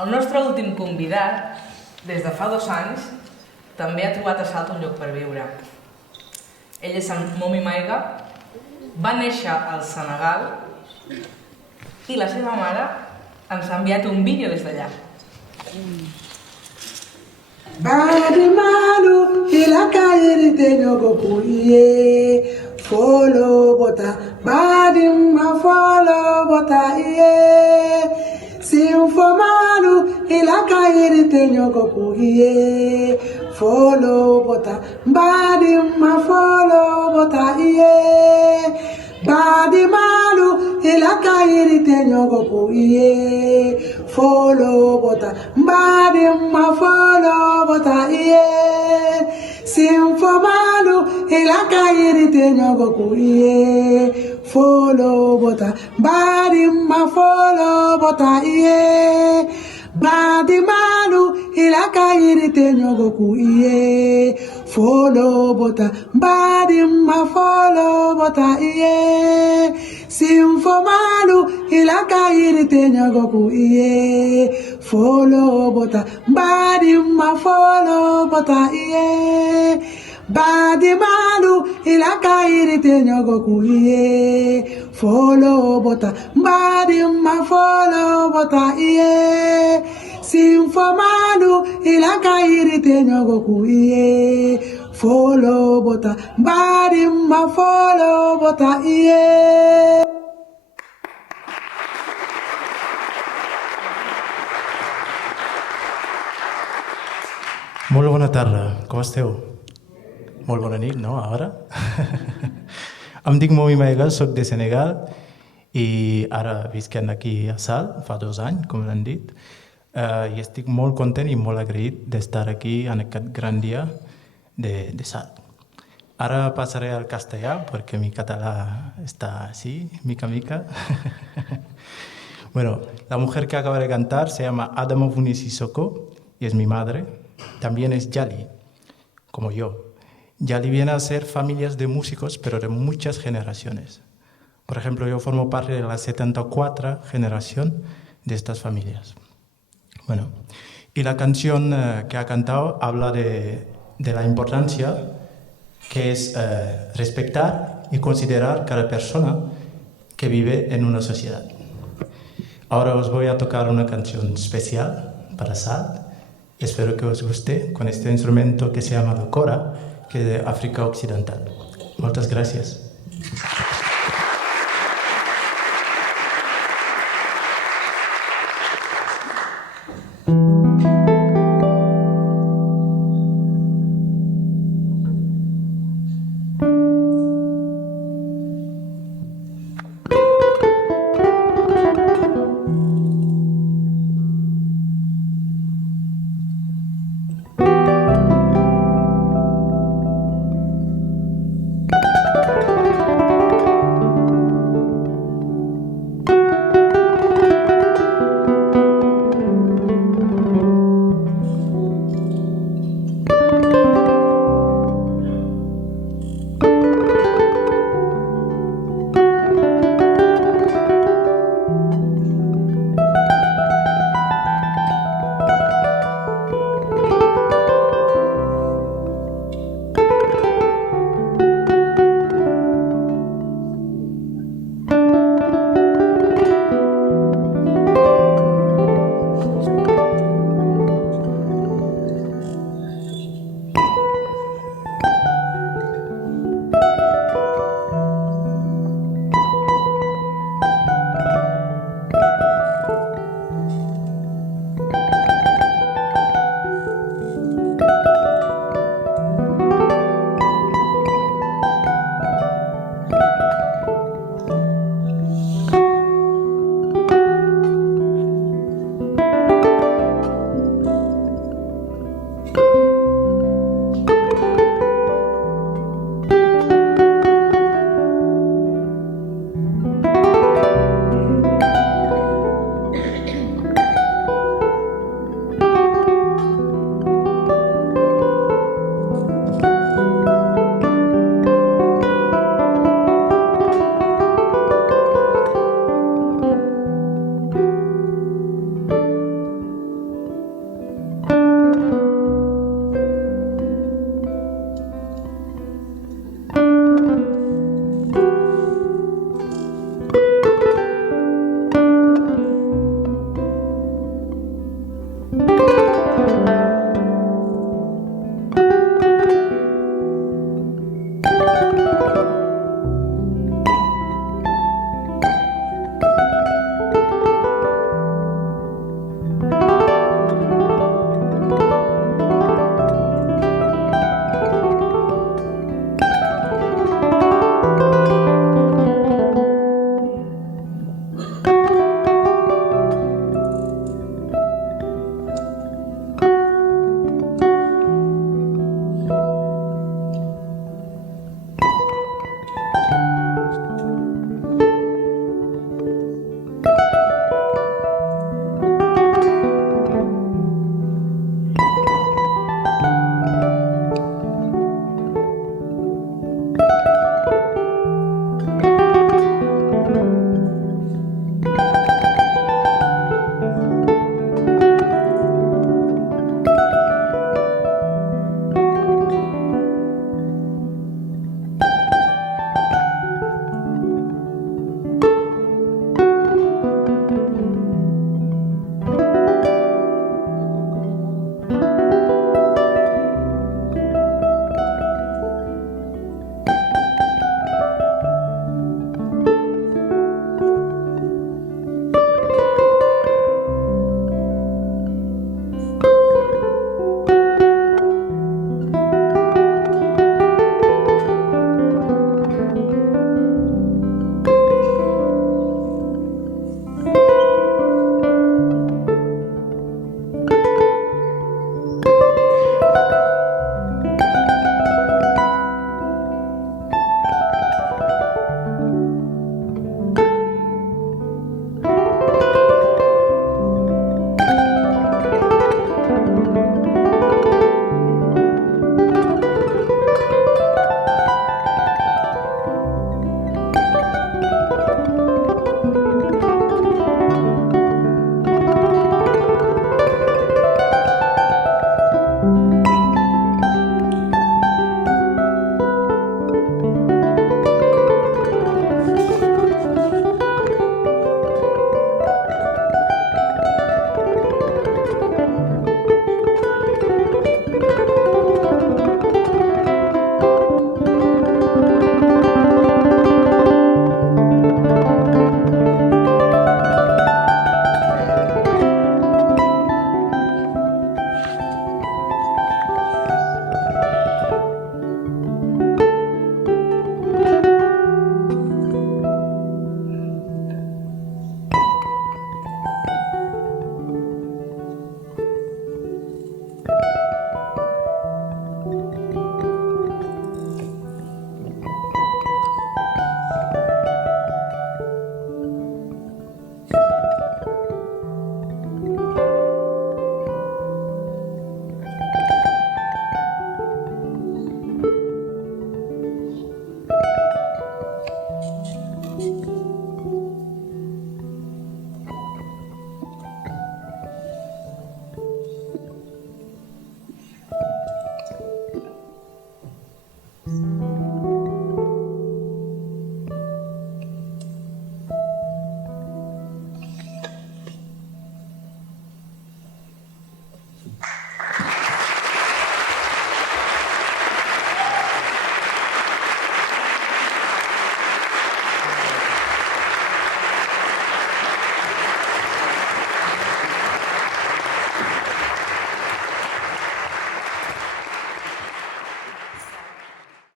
El nostre últim convidat, des de fa 2 anys, també ha trobat a Salt un lloc per viure. Ell és en Momi Maiga, va néixer al Senegal i la seva mare ens ha enviat un vídeo des d'allà. Badi manu ilaka irite nyogo kuye follow bota badi ma follow bota iye simfo manu ilaka irite nyogo kuye follow bota badi ma follow bota iye badi manu ilaka irite nyogo kuye follow bota badi ma follow bota iye simfo manu ilaka irite nyogo kuye follow bota badi ma follow bota iye badi manu ilaka irite nyogo kuye follow bota badi ma follow bota iye simfo manu ilaka irite nyogo kuye follow bota badi ma follow bota iye badi manu ilaka irite nyogo kuye follow bota badi ma follow bota iye simfo manu ilaka irite nyogo kuye follow bota badi ma follow bota iye. Molt bona tarda, com esteu? Molt bona nit, no, ara? Em dic Momi Maiga, soc de Senegal i ara visquem aquí a Salt, fa 2 anys, com l'han dit, i estic molt content i molt agraït d'estar aquí en aquest gran dia de Salt. Ahora pasaré al castellà porque mi català está así, mica mica. Bueno, la mujer que acaba de cantar se llama Adama Vuni Sissoko y es mi madre. También es Yali, como yo. Yali viene a ser familias de músicos, pero de muchas generaciones. Por ejemplo, yo formo parte de la 74 generación de estas familias. Bueno, y la canción que ha cantado habla de la importancia que es respetar y considerar cada persona que vive en una sociedad. Ahora os voy a tocar una canción especial para Salt. Espero que os guste con este instrumento que se llama la kora, que es de África Occidental. Muchas gracias.